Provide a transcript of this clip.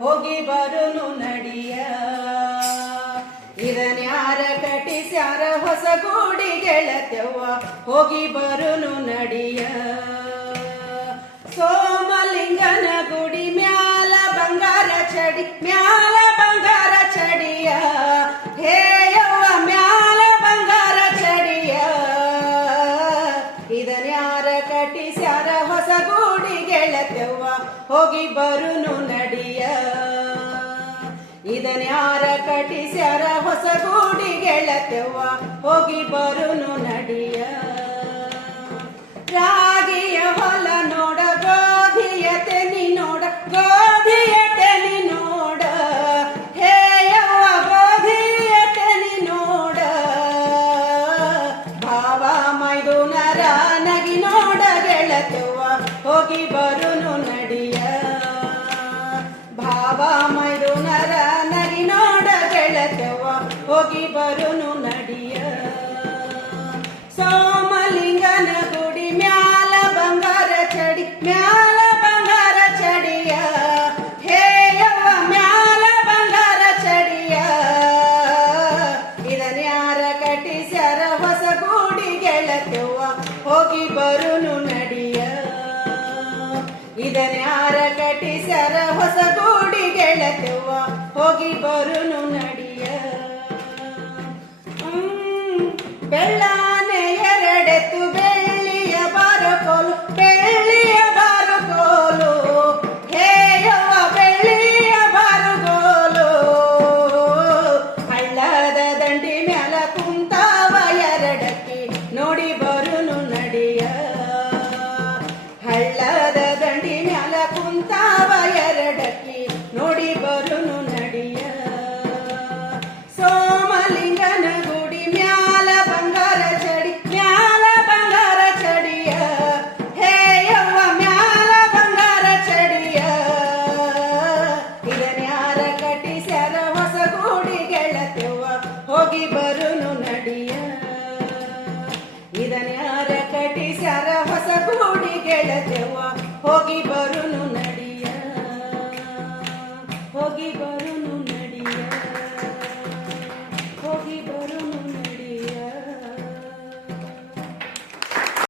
ಹೋಗಿ ಬರುನು ನಡಿಯ. ಇದನ್ಯಾರ ಕಟ್ಟಿಸ್ಯಾರ ಹೊಸ ಗೂಡಿ ಗೆಳತ್ಯವ್ವ, ಹೋಗಿ ಬರುನು ನಡಿಯ. ಸೋಮಲಿಂಗನ ಗುಡಿ ಮ್ಯಾಲ ಬಂಗಾರ ಚಡಿ, ಮ್ಯಾಲ ಬಂಗಾರ ಚಡಿಯ, ಹೇಯವ್ವ ಮ್ಯಾಲ ಬಂಗಾರ ಚಡಿಯ. ಇದನ್ಯಾರ ಕಟ್ಟಿಸ್ಯಾರ ಹೊಸ ಗೂಡಿ ಗೆಳತ್ಯವ್ವ, ಹೋಗಿ ಬರುನು ನಡಿಯ. ಇದನ್ಯಾರ ಕಟ್ಟಿಸ್ಯಾರ ಹೊಸ ಗೂಡಿ ಗೆಳತ್ಯವ್ವ, ಹೋಗಿ ಬರುನು ನಡಿಯ. ರಾಗಿಯ ಹೊಲ ನೋಡ, ಗೋಧಿಯ ತೆನಿ ನೋಡ, ಗೋಧಿಯ ತೆನಿ ನೋಡ, ಹೇಯವ್ವ ಗೋಧಿಯ ತೆನಿ ನೋಡ. ಭಾವ ಮೈದುನರ ನಗಿ ನೋಡ ಗೆಳತ್ಯವ್ವ, ಹೋಗಿ ಬರುನು ನಡಿಯ. ಭಾವ ಮೈದುನರ ನಗಿ ನೋಡ ಗೆಳತ್ಯವ್ವ, ಹೋಗಿ ಬರುನು ನಡಿಯ. ಸೋಮಲಿಂಗನ ಗುಡಿ ಮ್ಯಾಲ ಬಂಗಾರ ಚಡಿ, ಮ್ಯಾಲ ಬಂಗಾರ ಚಡಿಯ, ಹೇಯವ್ವ ಮ್ಯಾಲ ಬಂಗಾರ ಚಡಿಯ. ಇದನ್ಯಾರ ಕಟ್ಟಿಸ್ಯಾರ ಹೊಸ ಗೂಡಿ ಗೆಳತ್ಯವ್ವ, ಹೋಗಿ ಬರುನು ನಡಿಯ. ಇದನ್ಯಾರ ಕಟ್ಟಿಸ್ಯಾರ ಹೊಸ ಗೂಡಿ ಗೆಳತ್ಯವ್ವ, ಹೋಗಿ ಬರುನು ನಡಿಯ. ಬೆಳ್ಳಾನೆ ಎರಡೆತ್ತು ಬೆಳ್ಳಿಯ ಬಾರಕೋಲು, ಬೆಳ್ಳಿಯ ಬಾರಕೋಲು, ಹೇಯವ್ವ ಬೆಳ್ಳಿಯ ಬಾರಗೋಲು. ಹಳ್ಳದ ದಂಡಿ ಮ್ಯಾಲ ಕುಂತಾವ ಎರಡಕ್ಕಿ, ನೋಡಿ ಬರುನು ನಡಿಯ. ಹಳ್ಳದ ದಂಡಿ ಮ್ಯಾಲ ಕುಂತಾವ